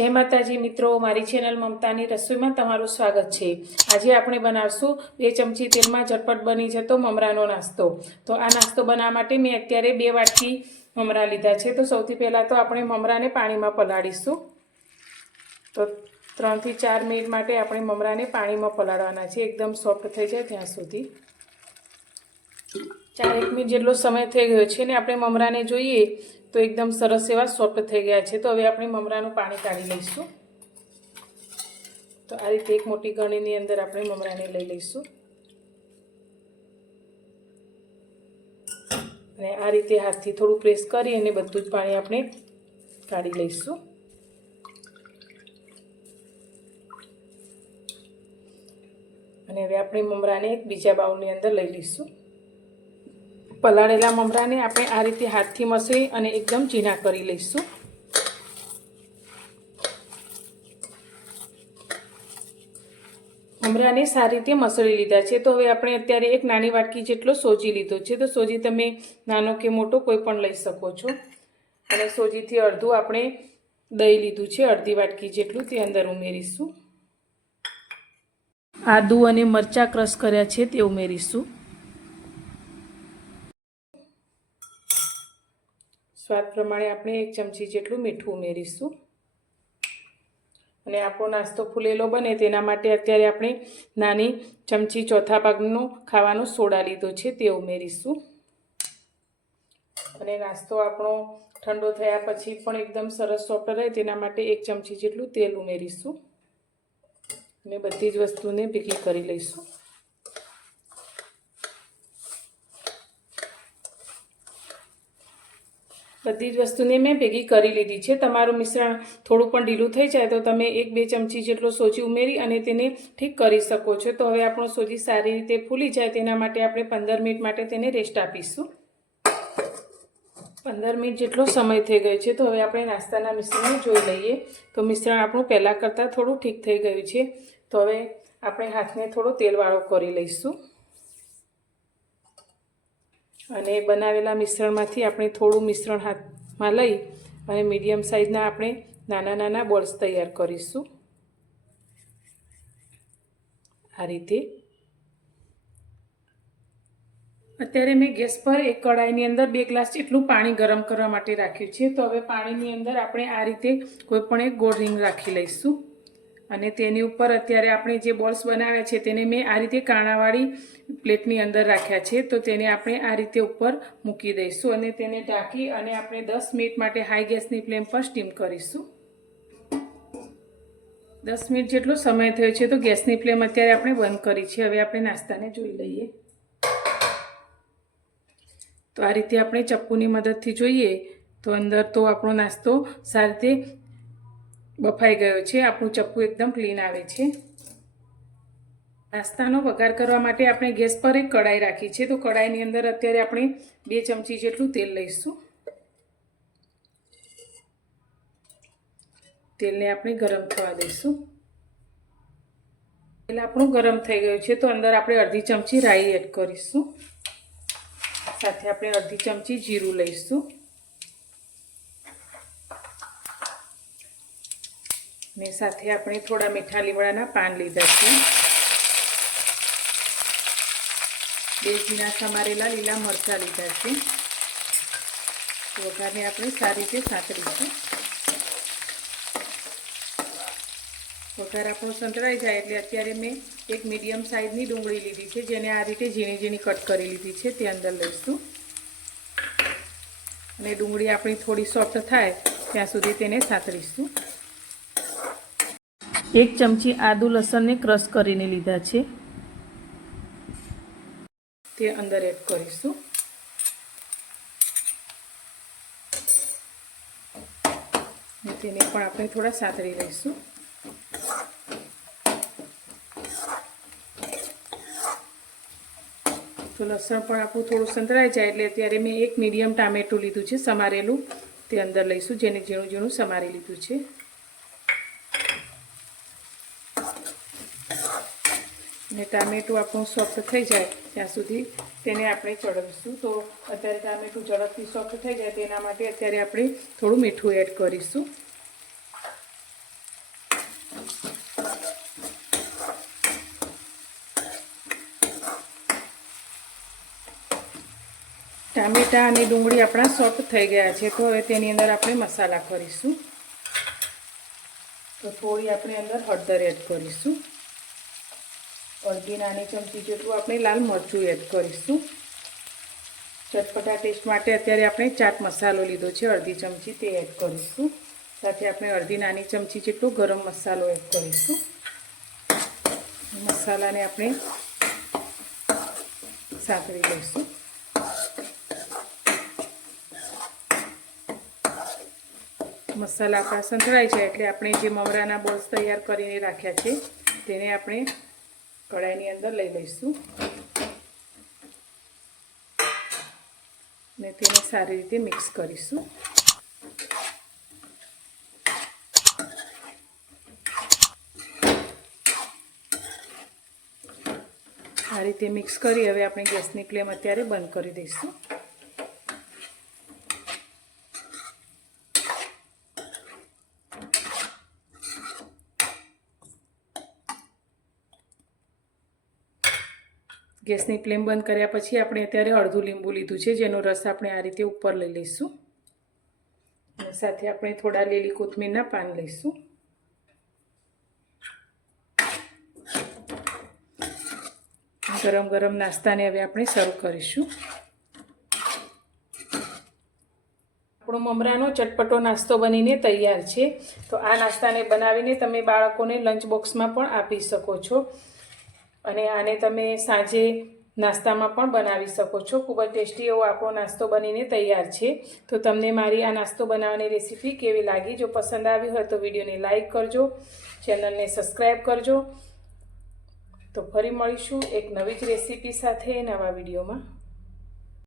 जय माताजी मित्रों, मारी चेनल ममतानी रसोई में तमारुं स्वागत है। आज आपणे बनावशुं 2 चमची तेल में झटपट बनी जतो ममरानो नास्तो। तो आ नास्तो बनाववा माटे मैं अत्यारे 2 वाटकी ममरा लीधा है। तो सौथी पहला तो आपणे ममराने पाणी में पलाळीशुं। तो 3 થી 4 मिनिट माटे आपणे ममराने पाणी में पलाळवाना छे, एकदम सॉफ्ट थई जाए त्यां सुधी। 4-1 मिनिट जेटलो समय थई गयो छे ने आपणे ममराने जोईए तो एकदम सरस एवा सॉफ्ट थई गया है। तो हवे आपणे ममरानुं पाणी काढी लईशुं। तो आ रीते एक मोटी गळणीनी अंदर आपणे ममराने लई लईशुं अने आ रीते हाथथी थोडुं प्रेस करी अने बधुं ज पाणी आपणे काढी लईशुं। अने हवे आपणे ममराने एक बीजा बाउलनी अंदर लई लईशुं। पलाळेला ममराने आपणे आ रीते हाथथी मसळी अने एकदम झीणा करी लईशुं। ममराने सारी रीते मसळी लीधा है। तो हवे आपणे अत्यारे एक नानी वाटकी जेटलो सोजी लीधो है। तो सोजी तमे नानो के मोटो कोई पण लई शको छो। अने सोजीथी अर्धुं आपणे दही लीधुं छे, अर्धी वाटकी जेटलुं ते अंदर उमेरीशुं। आदु अने मरचा क्रश कर्या छे ते उमेरीशुं। स्वाद प्रमाणे आपणे 1 चमची जेटलुं मीठुं उमेरीशुं। अने आपणो नास्तो फूलेलो बने तेना माटे अत्यारे आपणे नानी चमची चौथा भागनो खावानो सोडा लीधो छे ते उमेरीशुं। अने नास्तो आपणो ठंडो थया पछी पण एकदम सरस सॉफ्ट रहे तेना माटे 1 चमची जेटलुं तेल उमेरीशुं अने बधी ज वस्तुने भेगी करी लईशुं। बधी ज वस्तुने मैं भेगी करी लीधी है। तमारुं मिश्रण थोड़ुं पण ढीलुं थई जाए तो तमे 1-2 चमची जेटलो सोजी उमेरी अने तेने ठीक करी शको छो। तो हवे आपणो सोजी सारी रीते फूली जाए तेना माटे आपणे 15 मिनिट माटे तेने रेस्ट आपीशुं। 15 मिनिट जेटलो समय थई गयो छे। तो हवे आपणे नाસ્તાना मिश्रणने जोई लईए। तो मिश्रण आपणुं पहेला करता थोड़ुं ठीक थई गयुं छे। तो हवे आपणे हाथने थोड़ो तेलवाळो करी लईशुं अने बनावेला मिश्रणमांथी आपणे थोड़ुं मिश्रण हाथमां लई अने मीडियम साइजना आपणे नाना नाना बॉल्स तैयार करीशुं। आ रीते अत्यारे मैं गैस पर एक कढ़ाईनी अंदर 2 ग्लास जेटलुं पाणी गरम करवा माटे राख्युं छे। तो हवे पाणीनी अंदर आपणे आ रीते कोईपण एक गोળ રીંગ राखी लईशुं अने तेनी उपर अत्यारे आपणे जे बॉल्स बनाव्या छे तेने मैं आ रीते काणावाળી प्लेटनी अंदर राख्या छे। तो तेने आपणे आ रीते उपर मूकी दईशुं अने तेने ढांकी अने आपणे 10 मिनिट माटे हाई गैसनी फ्लेम पर स्टीम करीशुं। 10 मिनिट जेटलो समय थयो छे। तो गैसनी फ्लेम अत्यारे आपणे बंध करी छे। हवे आपणे नाસ્તાने जोई लईए। तो आ रीते आपणे चप्पूनी मददथी जोईए तो अंदर तो आपणो नास्तो सारी रीते बफाई गयो छे। आपणुं चप्पू एकदम क्लीन आवे छे। नाસ્તાनो वघार करवा माटे आपणे गैस पर एक कढ़ाई राखी छे। तो कढ़ाईनी अंदर अत्यारे आपणे 2 चमची जेटलुं तेल लईशुं। तेलने आपणे गरम थवा दईशुं। तेल आपणुं गरम थई गयुं छे। तो अंदर आपणे अर्धी चमची राई एड करीशुं। साथे आपणे अर्धी चमची जीरुं लईशुं ने साथे आपणे थोड़ा मीठा લીમડાના પાન લીધા છે। 2 ઝીણા સમારેલા લીલા મરચાં લીધા છે। વઘારને આપણે સારી રીતે સાંતળીશું। વઘાર આપણો સંતળાઈ જાય એટલે અત્યારે મેં એક મીડિયમ સાઇઝની ડુંગળી લીધી છે જેને આ રીતે ઝીણી ઝીણી કટ કરી લીધી છે તે અંદર લઈશું અને ડુંગળી આપણી થોડી સોફ્ટ થાય ત્યાં સુધી તેને સાંતળીશું। 1 चमची आदु लसन ने क्रश करीने लीधा छे ते अंदर एड करीशुं। तेने पण आपणे थोड़ा सातरी लईशुं। तो लसण पण आपणुं थोड़ुं संतळाई जाए એટલે અત્યારે મેં 1 मीडियम टामेटું લીધું છે સમારેલું તે અંદર લઈશું જેને ઝીણું ઝીણું સમારી લીધું છે। ने टामेटું આપણું સોફ્ટ થઈ જાય ત્યાં સુધી તેને આપણે ચડવીશું। તો અત્યારે ટામેટું ઝડપથી સોફ્ટ થઈ જાય તેના માટે અત્યારે આપણે થોડું મીઠું એડ કરીશું। ટામેટાં અને ડુંગળી આપણા સોફ્ટ થઈ ગયા છે, તો હવે તેની અંદર આપણે મસાલા કરીશું. તો થોડી આપણે અંદર હળદર એડ કરીશું. અડધી નાની ચમચી જેટલું આપણે લાલ મરચું એડ કરીશું. ચટપટા ટેસ્ટ માટે અત્યારે આપણે ચાટ મસાલો લીધો છે અડધી ચમચી, તે એડ કરીશું. સાથે આપણે અડધી નાની ચમચી જેટલો ગરમ મસાલો એડ કરીશું. મસાલાને આપણે સાંતળી લઈશું. મસાલા આપણા સંતળાય છે એટલે આપણે જે મમરાના બોલ્સ તૈયાર કરીને રાખ્યા છે તેને આપણે કઢાઈની અંદર લઈ લઈશું ને તેને સારી રીતે મિક્સ કરીશું. આ રીતે મિક્સ કરી હવે આપણે ગેસની ફ્લેમ અત્યારે બંધ કરી દઈશું. ગેસની ફ્લેમ બંધ કર્યા પછી આપણે અત્યારે અડધું લીંબુ લીધું છે, જેનો રસ આપણે આ રીતે ઉપર લઈ લઈશું. અને સાથે આપણે થોડા લીલી કોથમીરના પાન લઈશું. ગરમ ગરમ નાસ્તાને હવે આપણે સર્વ કરીશું. આપણો મમરાનો ચટપટો નાસ્તો બનીને તૈયાર છે. તો આ નાસ્તાને બનાવીને તમે બાળકોને લંચ બોક્સમાં પણ આપી શકો છો અને આને તમે સાંજે નાસ્તામાં પણ બનાવી શકો છો. ખૂબ જ ટેસ્ટી એવો આપણો નાસ્તો બનીને તૈયાર છે. તો તમને મારી આ નાસ્તો બનાવવાની રેસીપી કેવી લાગી? જો પસંદ આવી હોય તો વિડીયોને લાઈક કરજો, ચેનલને સબસ્ક્રાઈબ કરજો. તો ફરી મળીશું એક નવી જ રેસીપી સાથે નવા વિડીયોમાં.